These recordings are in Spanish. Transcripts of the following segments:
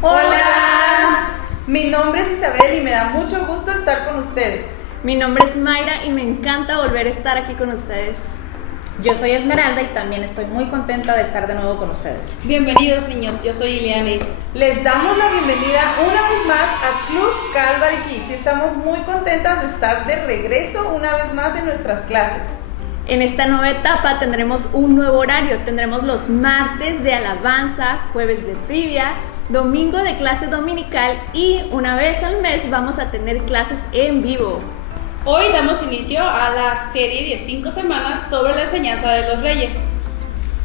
Hola, mi nombre es Isabel y me da mucho gusto estar con ustedes. Mi nombre es Mayra y me encanta volver a estar aquí con ustedes. Yo soy Esmeralda y también estoy muy contenta de estar de nuevo con ustedes. Bienvenidos niños, yo soy Ileane. Les damos la bienvenida una vez más a Club Calvary Kids y estamos muy contentas de estar de regreso una vez más en nuestras clases. En esta nueva etapa tendremos un nuevo horario. Tendremos los martes de alabanza, jueves de trivia, domingo de clase dominical y una vez al mes vamos a tener clases en vivo. Hoy damos inicio a la serie de 5 semanas sobre la enseñanza de los reyes.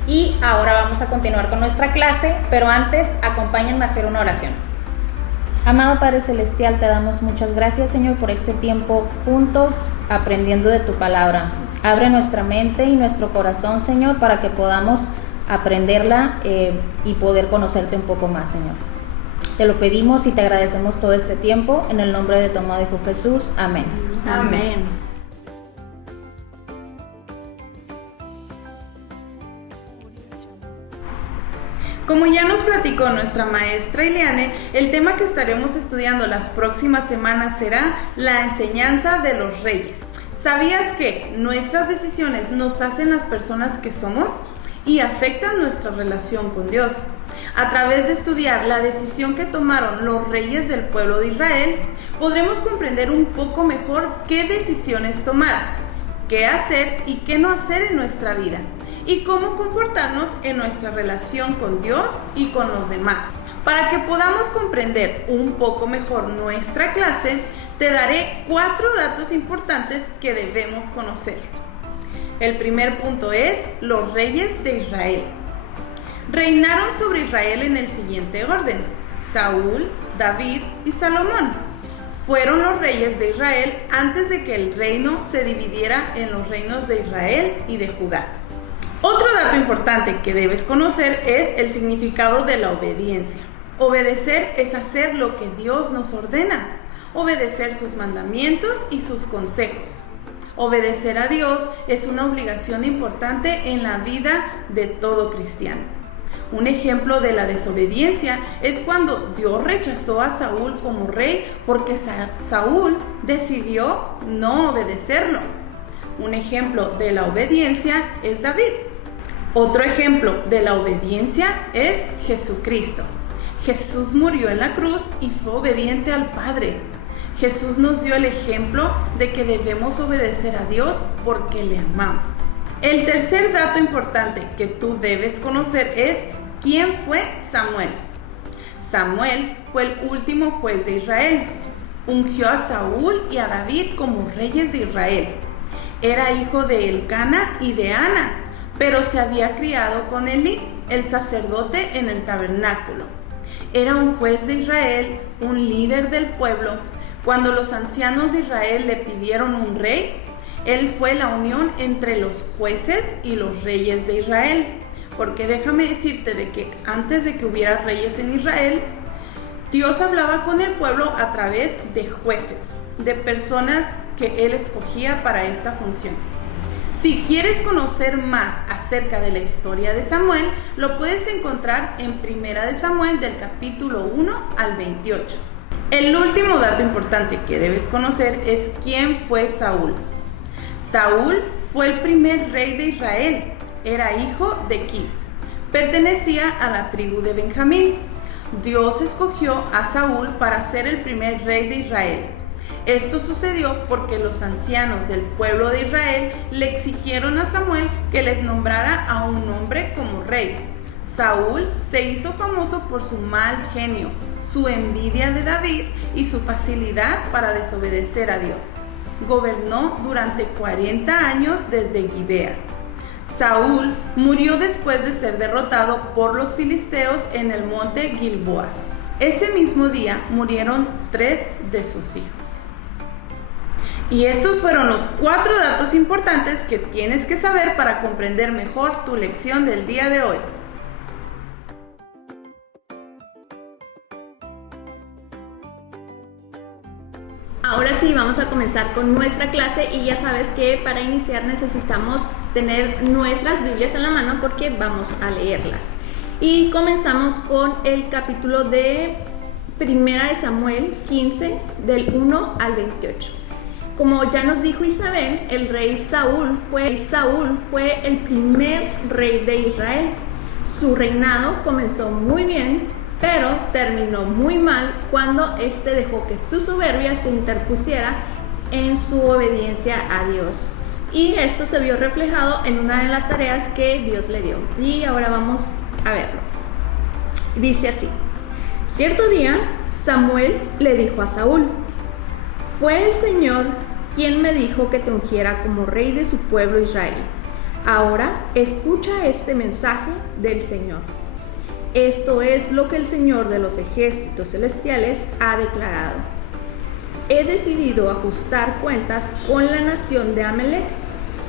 Y ahora vamos a continuar con nuestra clase, pero antes acompáñenme a hacer una oración. Amado Padre Celestial, te damos muchas gracias, Señor, por este tiempo juntos aprendiendo de tu palabra. Abre nuestra mente y nuestro corazón, Señor, para que podamos aprenderla y poder conocerte un poco más, Señor. Te lo pedimos y te agradecemos todo este tiempo. En el nombre de tu amado Hijo Jesús. Amén. Amén. Como ya nos platicó nuestra maestra Ileane, el tema que estaremos estudiando las próximas semanas será la enseñanza de los reyes. ¿Sabías que nuestras decisiones nos hacen las personas que somos y afectan nuestra relación con Dios? A través de estudiar la decisión que tomaron los reyes del pueblo de Israel, podremos comprender un poco mejor qué decisiones tomar, qué hacer y qué no hacer en nuestra vida, y cómo comportarnos en nuestra relación con Dios y con los demás. Para que podamos comprender un poco mejor nuestra clase, te daré 4 datos importantes que debemos conocer. El primer punto es los reyes de Israel. Reinaron sobre Israel en el siguiente orden: Saúl, David y Salomón. Fueron los reyes de Israel antes de que el reino se dividiera en los reinos de Israel y de Judá. Otro dato importante que debes conocer es el significado de la obediencia. Obedecer es hacer lo que Dios nos ordena, obedecer sus mandamientos y sus consejos. Obedecer a Dios es una obligación importante en la vida de todo cristiano. Un ejemplo de la desobediencia es cuando Dios rechazó a Saúl como rey porque Saúl decidió no obedecerlo. Un ejemplo de la obediencia es David. Otro ejemplo de la obediencia es Jesucristo. Jesús murió en la cruz y fue obediente al Padre. Jesús nos dio el ejemplo de que debemos obedecer a Dios porque le amamos. El tercer dato importante que tú debes conocer es ¿quién fue Samuel? Samuel fue el último juez de Israel. Ungió a Saúl y a David como reyes de Israel. Era hijo de Elcana y de Ana, pero se había criado con Elí, el sacerdote, en el tabernáculo. Era un juez de Israel, un líder del pueblo. Cuando los ancianos de Israel le pidieron un rey, él fue la unión entre los jueces y los reyes de Israel. Porque déjame decirte de que antes de que hubiera reyes en Israel, Dios hablaba con el pueblo a través de jueces, de personas que Él escogía para esta función. Si quieres conocer más acerca de la historia de Samuel, lo puedes encontrar en 1 de Samuel del capítulo 1 al 28. El último dato importante que debes conocer es quién fue Saúl. Saúl fue el primer rey de Israel. Era hijo de Quis. Pertenecía a la tribu de Benjamín. Dios escogió a Saúl para ser el primer rey de Israel. Esto sucedió porque los ancianos del pueblo de Israel le exigieron a Samuel que les nombrara a un hombre como rey. Saúl se hizo famoso por su mal genio, su envidia de David y su facilidad para desobedecer a Dios. Gobernó durante 40 años desde Gibea. Saúl murió después de ser derrotado por los filisteos en el monte Gilboa. Ese mismo día murieron 3 de sus hijos. Y estos fueron los 4 datos importantes que tienes que saber para comprender mejor tu lección del día de hoy. Ahora sí, vamos a comenzar con nuestra clase y ya sabes que para iniciar necesitamos tener nuestras Biblias en la mano porque vamos a leerlas. Y comenzamos con el capítulo de Primera de Samuel 15, del 1 al 28. Como ya nos dijo Isabel, el rey Saúl fue el primer rey de Israel. Su reinado comenzó muy bien, pero terminó muy mal cuando éste dejó que su soberbia se interpusiera en su obediencia a Dios. Y esto se vio reflejado en una de las tareas que Dios le dio. Y ahora vamos a verlo. Dice así: cierto día, Samuel le dijo a Saúl: fue el Señor quien me dijo que te ungiera como rey de su pueblo Israel. Ahora escucha este mensaje del Señor. Esto es lo que el Señor de los ejércitos celestiales ha declarado. He decidido ajustar cuentas con la nación de Amalec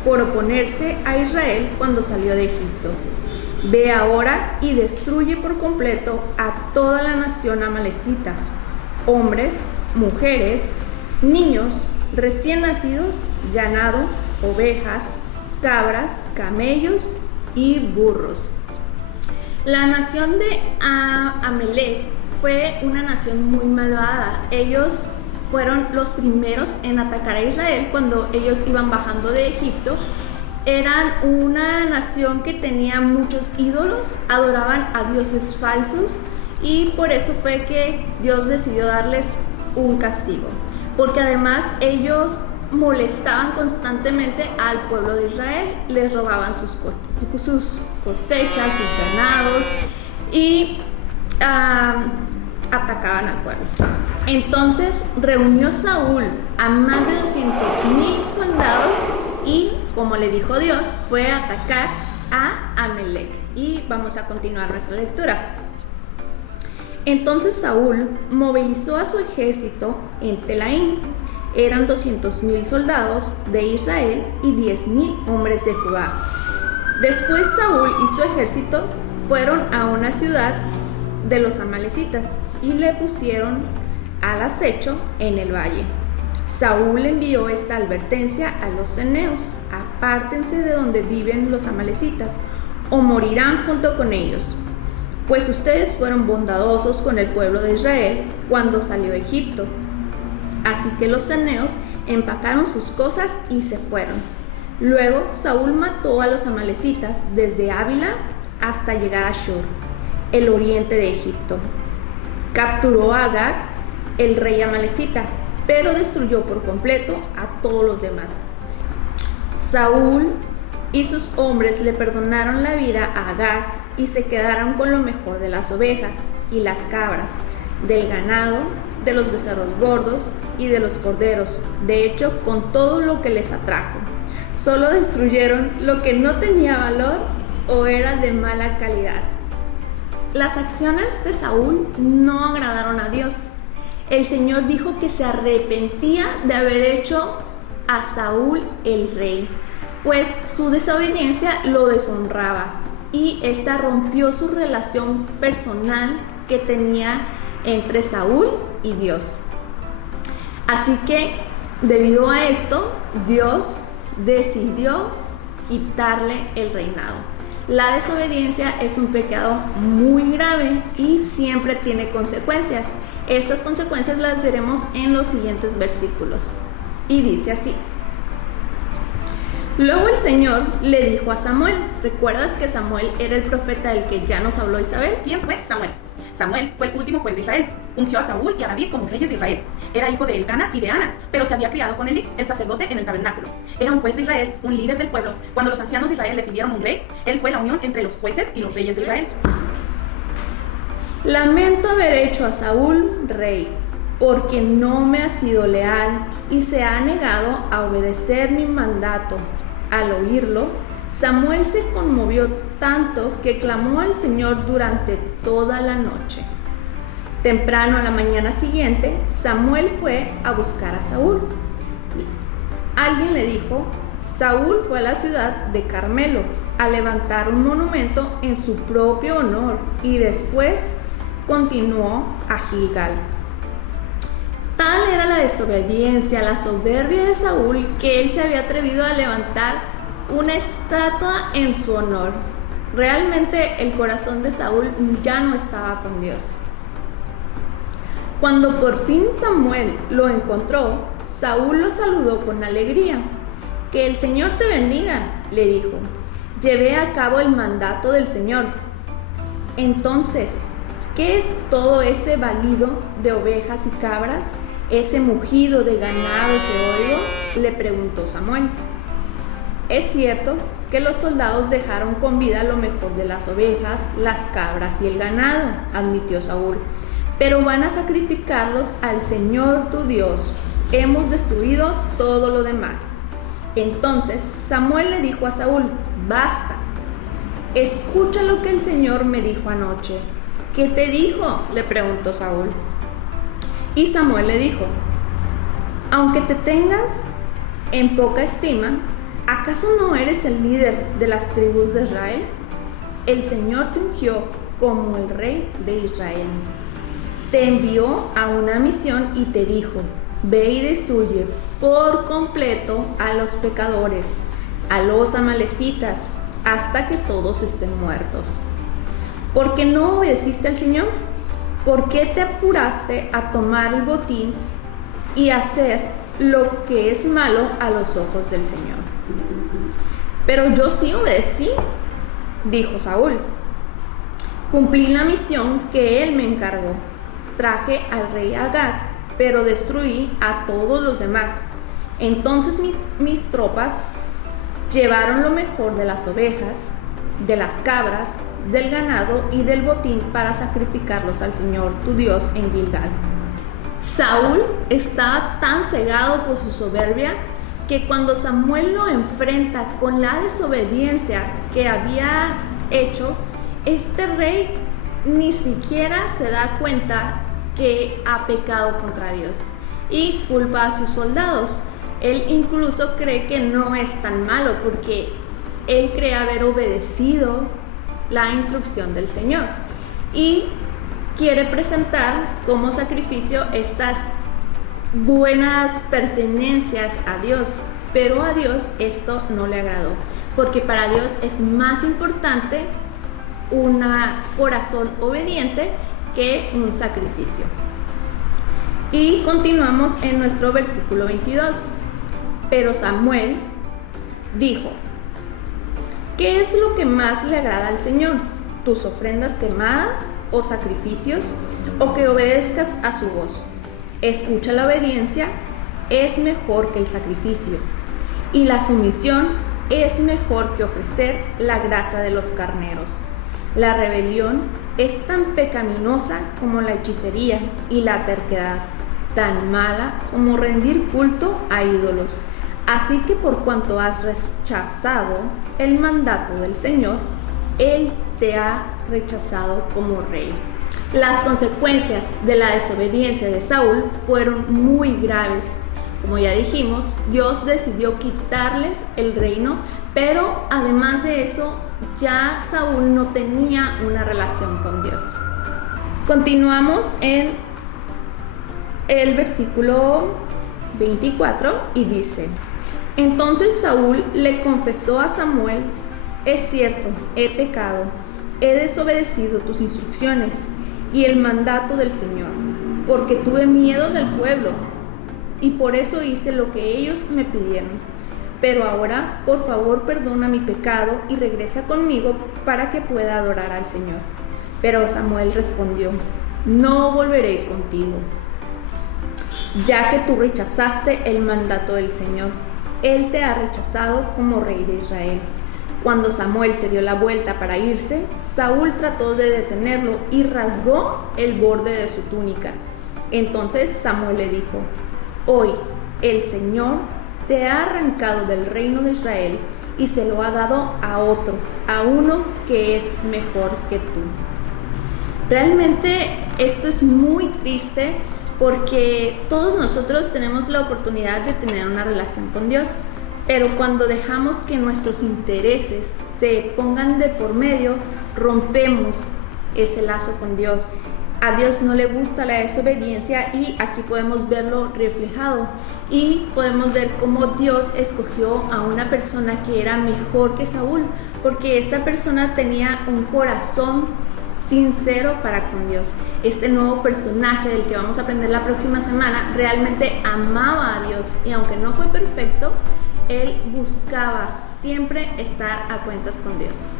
por oponerse a Israel cuando salió de Egipto. Ve ahora y destruye por completo a toda la nación amalecita, hombres, mujeres, niños, recién nacidos, ganado, ovejas, cabras, camellos y burros. La nación de Amalec fue una nación muy malvada. Ellos fueron los primeros en atacar a Israel cuando ellos iban bajando de Egipto. Eran una nación que tenía muchos ídolos, adoraban a dioses falsos, y por eso fue que Dios decidió darles un castigo, porque además ellos molestaban constantemente al pueblo de Israel, les robaban sus cosechas, sus ganados y atacaban al pueblo. Entonces reunió Saúl a más de 200,000 soldados y, como le dijo Dios, fue a atacar a Amalec. Y vamos a continuar nuestra lectura. Entonces Saúl movilizó a su ejército en Telaim. Eran 200,000 soldados de Israel y 10,000 hombres de Judá. Después Saúl y su ejército fueron a una ciudad de los amalecitas y le pusieron al acecho en el valle. Saúl envió esta advertencia a los ceneos: apártense de donde viven los amalecitas, o morirán junto con ellos, pues ustedes fueron bondadosos con el pueblo de Israel cuando salió de Egipto. Así que los ceneos empacaron sus cosas y se fueron. Luego Saúl mató a los amalecitas desde Ávila hasta llegar a Shur, el oriente de Egipto. Capturó a Agag, el rey amalecita, pero destruyó por completo a todos los demás. Saúl y sus hombres le perdonaron la vida a Agag y se quedaron con lo mejor de las ovejas y las cabras, del ganado, de los becerros gordos y de los corderos, de hecho con todo lo que les atrajo. Solo destruyeron lo que no tenía valor o era de mala calidad. Las acciones de Saúl no agradaron a Dios. El Señor dijo que se arrepentía de haber hecho a Saúl el rey, pues su desobediencia lo deshonraba y esta rompió su relación personal que tenía entre Saúl y Dios. Así que, debido a esto, Dios decidió quitarle el reinado. La desobediencia es un pecado muy grave y siempre tiene consecuencias. Estas consecuencias las veremos en los siguientes versículos. Y dice así: luego el Señor le dijo a Samuel. ¿Recuerdas que Samuel era el profeta del que ya nos habló Isabel? ¿Quién fue Samuel? Samuel fue el último juez de Israel. Ungió a Saúl y a David como reyes de Israel. Era hijo de Elcana y de Ana, pero se había criado con Elí, el sacerdote, en el tabernáculo. Era un juez de Israel, un líder del pueblo. Cuando los ancianos de Israel le pidieron un rey, él fue la unión entre los jueces y los reyes de Israel. Lamento haber hecho a Saúl rey, porque no me ha sido leal y se ha negado a obedecer mi mandato. Al oírlo, Samuel se conmovió tanto que clamó al Señor durante toda la noche. Temprano a la mañana siguiente, Samuel fue a buscar a Saúl. Alguien le dijo: Saúl fue a la ciudad de Carmelo a levantar un monumento en su propio honor y después continuó a Gilgal. Tal era la desobediencia, la soberbia de Saúl, que él se había atrevido a levantar una estatua en su honor. Realmente el corazón de Saúl ya no estaba con Dios. Cuando por fin Samuel lo encontró, Saúl lo saludó con alegría. «Que el Señor te bendiga», le dijo. «Llevé a cabo el mandato del Señor». «Entonces, ¿qué es todo ese balido de ovejas y cabras, ese mugido de ganado que oigo?», le preguntó Samuel. «Es cierto que los soldados dejaron con vida lo mejor de las ovejas, las cabras y el ganado», admitió Saúl, «pero van a sacrificarlos al Señor tu Dios. Hemos destruido todo lo demás». Entonces Samuel le dijo a Saúl: «Basta. Escucha lo que el Señor me dijo anoche». «¿Qué te dijo?», le preguntó Saúl. Y Samuel le dijo: «Aunque te tengas en poca estima, ¿acaso no eres el líder de las tribus de Israel? El Señor te ungió como el rey de Israel. Te envió a una misión y te dijo: ve y destruye por completo a los pecadores, a los amalecitas, hasta que todos estén muertos. ¿Por qué no obedeciste al Señor? ¿Por qué te apuraste a tomar el botín y hacer lo que es malo a los ojos del Señor?». «Pero yo sí obedecí», dijo Saúl. «Cumplí la misión que él me encargó. Traje al rey Agag, pero destruí a todos los demás. Entonces mis tropas llevaron lo mejor de las ovejas, de las cabras, del ganado y del botín para sacrificarlos al Señor tu Dios en Gilgal». Saúl estaba tan cegado por su soberbia que cuando Samuel lo enfrenta con la desobediencia que había hecho, este rey ni siquiera se da cuenta que ha pecado contra Dios y culpa a sus soldados. Él incluso cree que no es tan malo porque él cree haber obedecido la instrucción del Señor y quiere presentar como sacrificio estas buenas pertenencias a Dios, pero a Dios esto no le agradó, porque para Dios es más importante un corazón obediente que un sacrificio. Y continuamos en nuestro versículo 22. Pero Samuel dijo: «¿Qué es lo que más le agrada al Señor? ¿Tus ofrendas quemadas o sacrificios, o que obedezcas a su voz? Escucha, la obediencia es mejor que el sacrificio, y la sumisión es mejor que ofrecer la grasa de los carneros. La rebelión es tan pecaminosa como la hechicería, y la terquedad tan mala como rendir culto a ídolos. Así que por cuanto has rechazado el mandato del Señor, Él te ha rechazado como rey». Las consecuencias de la desobediencia de Saúl fueron muy graves. Como ya dijimos, Dios decidió quitarles el reino, pero además de eso, ya Saúl no tenía una relación con Dios. Continuamos en el versículo 24 y dice: «Entonces Saúl le confesó a Samuel: es cierto, he pecado, he desobedecido tus instrucciones y el mandato del Señor, porque tuve miedo del pueblo y por eso hice lo que ellos me pidieron. Pero ahora, por favor, perdona mi pecado y regresa conmigo para que pueda adorar al Señor». Pero Samuel respondió: «No volveré contigo, ya que tú rechazaste el mandato del Señor. Él te ha rechazado como rey de Israel». Cuando Samuel se dio la vuelta para irse, Saúl trató de detenerlo y rasgó el borde de su túnica. Entonces Samuel le dijo: «Hoy el Señor te ha arrancado del reino de Israel y se lo ha dado a otro, a uno que es mejor que tú». Realmente esto es muy triste porque todos nosotros tenemos la oportunidad de tener una relación con Dios, pero cuando dejamos que nuestros intereses se pongan de por medio, rompemos ese lazo con Dios. A Dios no le gusta la desobediencia y aquí podemos verlo reflejado y podemos ver cómo Dios escogió a una persona que era mejor que Saúl, porque esta persona tenía un corazón sincero para con Dios. Este nuevo personaje del que vamos a aprender la próxima semana realmente amaba a Dios, y aunque no fue perfecto, él buscaba siempre estar a cuentas con Dios.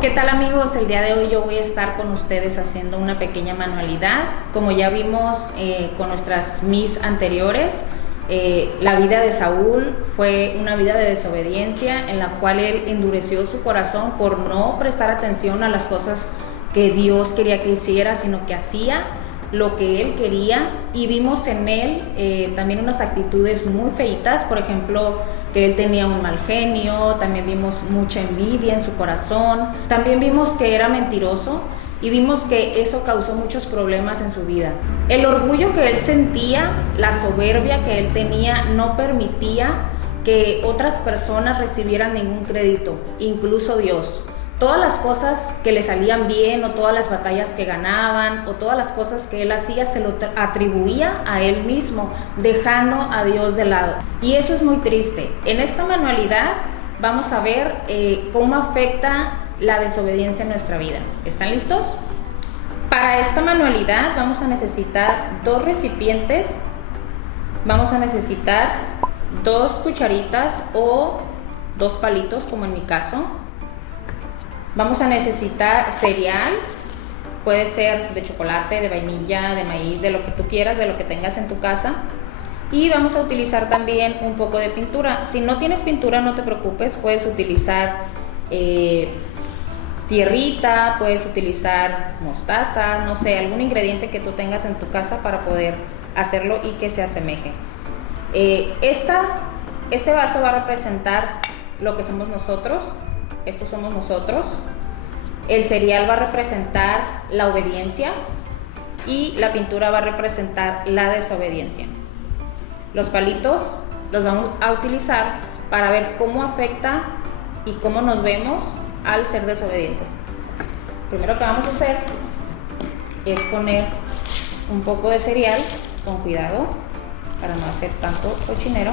¿Qué tal, amigos? El día de hoy yo voy a estar con ustedes haciendo una pequeña manualidad. Como ya vimos con nuestras Miss anteriores, la vida de Saúl fue una vida de desobediencia en la cual él endureció su corazón por no prestar atención a las cosas que Dios quería que hiciera, sino que hacía lo que él quería, y vimos en él también unas actitudes muy feitas. Por ejemplo, que él tenía un mal genio, también vimos mucha envidia en su corazón, también vimos que era mentiroso, y vimos que eso causó muchos problemas en su vida. El orgullo que él sentía, la soberbia que él tenía, no permitía que otras personas recibieran ningún crédito, incluso Dios. Todas las cosas que le salían bien, o todas las batallas que ganaban, o todas las cosas que él hacía, se lo atribuía a él mismo, dejando a Dios de lado. Y eso es muy triste. En esta manualidad vamos a ver cómo afecta la desobediencia en nuestra vida. ¿Están listos? Para esta manualidad vamos a necesitar 2 recipientes, vamos a necesitar 2 cucharitas o 2 palitos, como en mi caso. Vamos a necesitar cereal, puede ser de chocolate, de vainilla, de maíz, de lo que tú quieras, de lo que tengas en tu casa. Y vamos a utilizar también un poco de pintura. Si no tienes pintura, no te preocupes, puedes utilizar tierrita, puedes utilizar mostaza, no sé, algún ingrediente que tú tengas en tu casa para poder hacerlo y que se asemeje. Este vaso va a representar lo que somos nosotros. Estos somos nosotros. El cereal va a representar la obediencia, y la pintura va a representar la desobediencia. Los palitos los vamos a utilizar para ver cómo afecta y cómo nos vemos al ser desobedientes. Primero que vamos a hacer es poner un poco de cereal, con cuidado para no hacer tanto cochinero.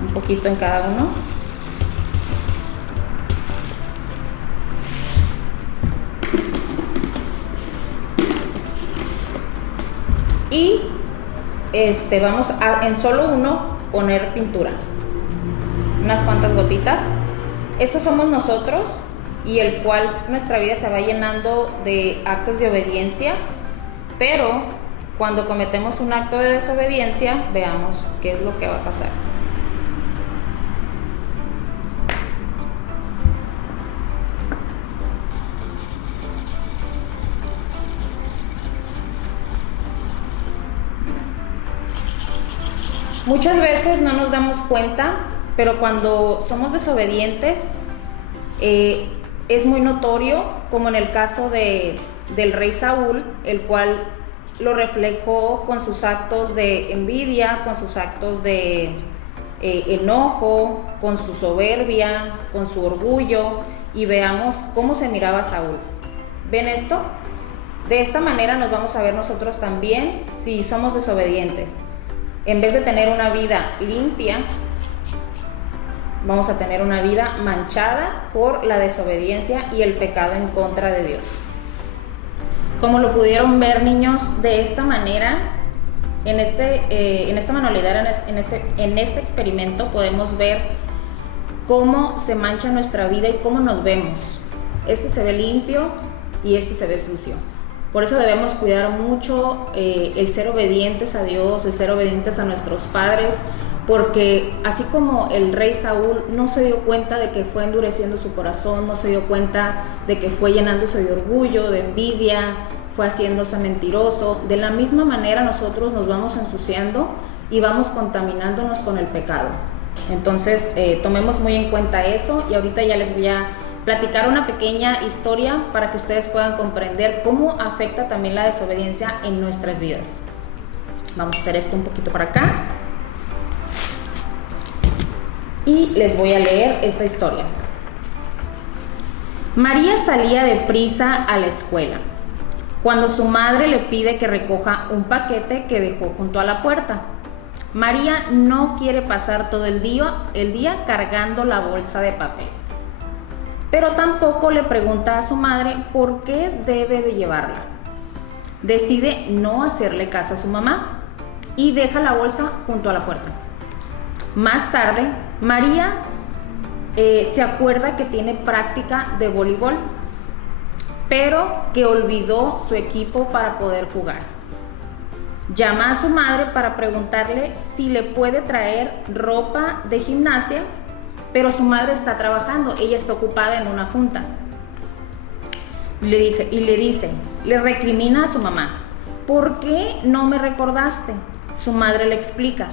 Un poquito en cada uno. Y vamos a en solo uno poner pintura, unas cuantas gotitas. Estos somos nosotros, y el cual nuestra vida se va llenando de actos de obediencia, pero cuando cometemos un acto de desobediencia, veamos qué es lo que va a pasar. Muchas veces no nos damos cuenta, pero cuando somos desobedientes es muy notorio, como en el caso del rey Saúl, el cual lo reflejó con sus actos de envidia, con sus actos de enojo, con su soberbia, con su orgullo, y veamos cómo se miraba Saúl. ¿Ven esto? De esta manera nos vamos a ver nosotros también si somos desobedientes. En vez de tener una vida limpia, vamos a tener una vida manchada por la desobediencia y el pecado en contra de Dios. Como lo pudieron ver, niños, de esta manera, en esta manualidad, en este experimento, podemos ver cómo se mancha nuestra vida y cómo nos vemos. Este se ve limpio y este se ve sucio. Por eso debemos cuidar mucho el ser obedientes a Dios, el ser obedientes a nuestros padres, porque así como el rey Saúl no se dio cuenta de que fue endureciendo su corazón, no se dio cuenta de que fue llenándose de orgullo, de envidia, fue haciéndose mentiroso, de la misma manera nosotros nos vamos ensuciando y vamos contaminándonos con el pecado. Entonces tomemos muy en cuenta eso, y ahorita ya les voy a platicar una pequeña historia para que ustedes puedan comprender cómo afecta también la desobediencia en nuestras vidas. Vamos a hacer esto un poquito para acá y les voy a leer esta historia. María salía deprisa a la escuela. cuando su madre le pide que recoja un paquete que dejó junto a la puerta. María no quiere pasar todo el día cargando la bolsa de papel, pero tampoco le pregunta a su madre por qué debe de llevarla. Decide no hacerle caso a su mamá y deja la bolsa junto a la puerta. Más tarde, María se acuerda que tiene práctica de voleibol, pero que olvidó su equipo para poder jugar. Llama a su madre para preguntarle si le puede traer ropa de gimnasia, pero su madre está trabajando, ella está ocupada en una junta. Le recrimina a su mamá: ¿por qué no me recordaste? Su madre le explica: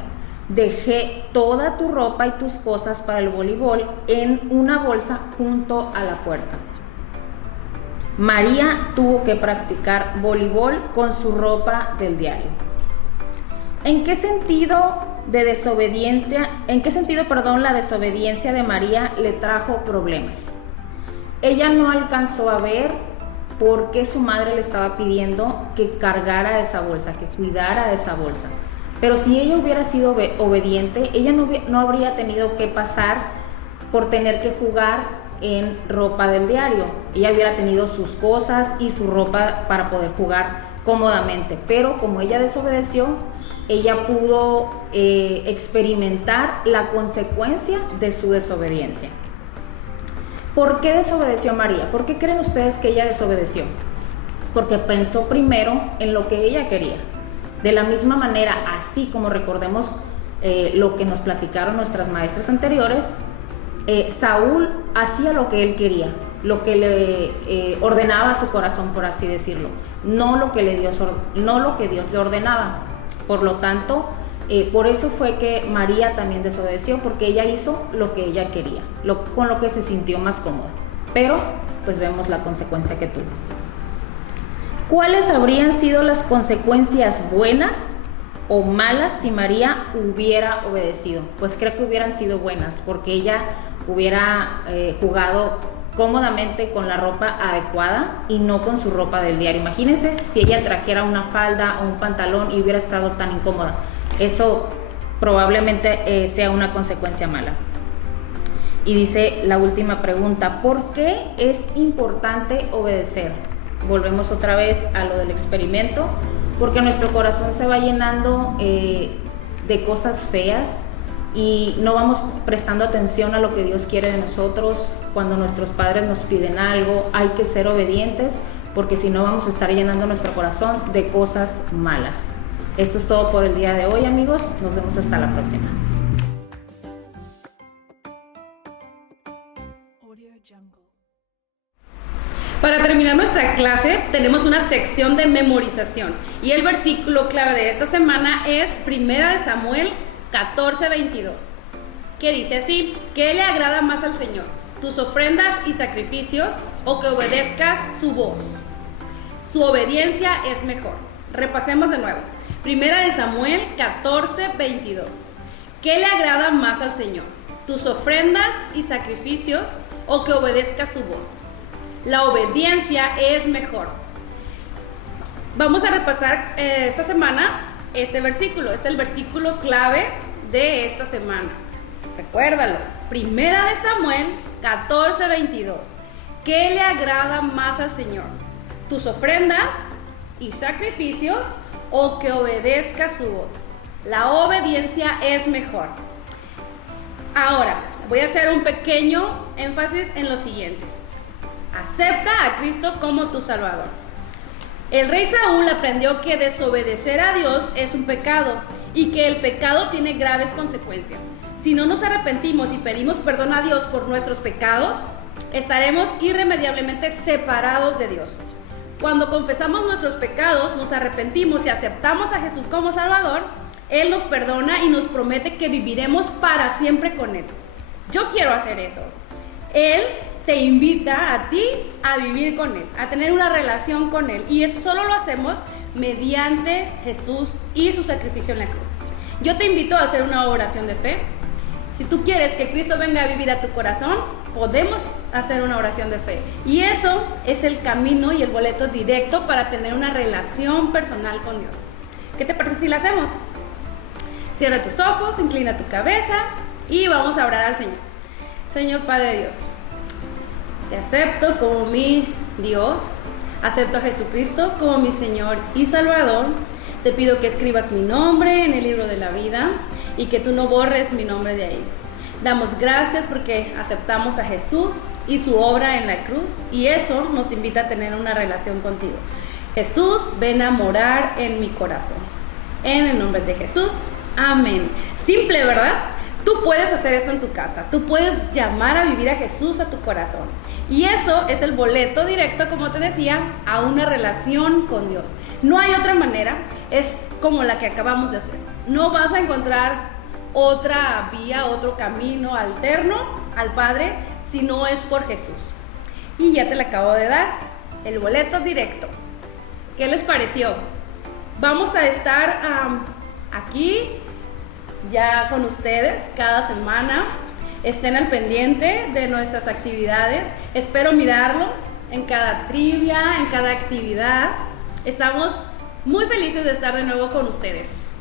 dejé toda tu ropa y tus cosas para el voleibol en una bolsa junto a la puerta. María tuvo que practicar voleibol con su ropa del diario. ¿En qué sentido la desobediencia de María le trajo problemas? Ella no alcanzó a ver por qué su madre le estaba pidiendo que cargara esa bolsa, que cuidara esa bolsa. Pero si ella hubiera sido obediente, ella no habría tenido que pasar por tener que jugar en ropa del diario. Ella hubiera tenido sus cosas y su ropa para poder jugar cómodamente. Pero como ella desobedeció, ella pudo experimentar la consecuencia de su desobediencia. ¿Por qué desobedeció María? ¿Por qué creen ustedes que ella desobedeció? Porque pensó primero en lo que ella quería. De la misma manera, así como recordemos lo que nos platicaron nuestras maestras anteriores, Saúl hacía lo que él quería, lo que le ordenaba a su corazón, por así decirlo, no lo que Dios le ordenaba. Por lo tanto, por eso fue que María también desobedeció, porque ella hizo lo que ella quería, con lo que se sintió más cómoda. Pero pues vemos la consecuencia que tuvo. ¿Cuáles habrían sido las consecuencias buenas o malas si María hubiera obedecido? Pues creo que hubieran sido buenas, porque ella hubiera jugado cómodamente con la ropa adecuada y no con su ropa del diario. Imagínense si ella trajera una falda o un pantalón y hubiera estado tan incómoda. Eso probablemente sea una consecuencia mala. Y dice la última pregunta: ¿por qué es importante obedecer? Volvemos otra vez a lo del experimento, porque nuestro corazón se va llenando de cosas feas y no vamos prestando atención a lo que Dios quiere de nosotros. Cuando nuestros padres nos piden algo, hay que ser obedientes, porque si no vamos a estar llenando nuestro corazón de cosas malas. Esto es todo por el día de hoy, amigos. Nos vemos hasta la próxima. Para terminar nuestra clase tenemos una sección de memorización y el versículo clave de esta semana es 1 Samuel 14:22, que dice así: ¿qué le agrada más al Señor? ¿Tus ofrendas y sacrificios o que obedezcas su voz? Su obediencia es mejor. Repasemos de nuevo. 1 Samuel 14:22. ¿Qué le agrada más al Señor? ¿Tus ofrendas y sacrificios o que obedezcas su voz? La obediencia es mejor. Vamos a repasar esta semana este versículo. Este es el versículo clave de esta semana. Recuérdalo. 1 Samuel 14:22. ¿Qué le agrada más al Señor? ¿Tus ofrendas y sacrificios o que obedezca su voz? La obediencia es mejor. Ahora, voy a hacer un pequeño énfasis en lo siguiente. Acepta a Cristo como tu Salvador. El rey Saúl aprendió que desobedecer a Dios es un pecado y que el pecado tiene graves consecuencias. Si no nos arrepentimos y pedimos perdón a Dios por nuestros pecados, estaremos irremediablemente separados de Dios. Cuando confesamos nuestros pecados, nos arrepentimos y aceptamos a Jesús como Salvador, Él nos perdona y nos promete que viviremos para siempre con Él. Yo quiero hacer eso. Él te invita a ti a vivir con Él, a tener una relación con Él, y eso solo lo hacemos mediante Jesús y su sacrificio en la cruz. Yo te invito a hacer una oración de fe Si tú quieres que Cristo venga a vivir a tu corazón, podemos hacer una oración de fe. Y eso es el camino y el boleto directo para tener una relación personal con Dios. ¿Qué te parece si la hacemos? Cierra tus ojos, inclina tu cabeza y vamos a orar al Señor. Señor Padre Dios, te acepto como mi Dios, acepto a Jesucristo como mi Señor y Salvador. Te pido que escribas mi nombre en el libro de la vida y que tú no borres mi nombre de ahí. Damos gracias porque aceptamos a Jesús y su obra en la cruz, y eso nos invita a tener una relación contigo. Jesús, ven a morar en mi corazón. En el nombre de Jesús, amén. Simple, ¿verdad? Tú puedes hacer eso en tu casa. Tú puedes llamar a vivir a Jesús a tu corazón. Y eso es el boleto directo, como te decía, a una relación con Dios. No hay otra manera, es como la que acabamos de hacer. No vas a encontrar otra vía, otro camino alterno al Padre si no es por Jesús. Y ya te la acabo de dar, el boleto directo. ¿Qué les pareció? Vamos a estar aquí ya con ustedes cada semana. Estén al pendiente de nuestras actividades. Espero mirarlos en cada trivia, en cada actividad. Estamos muy felices de estar de nuevo con ustedes.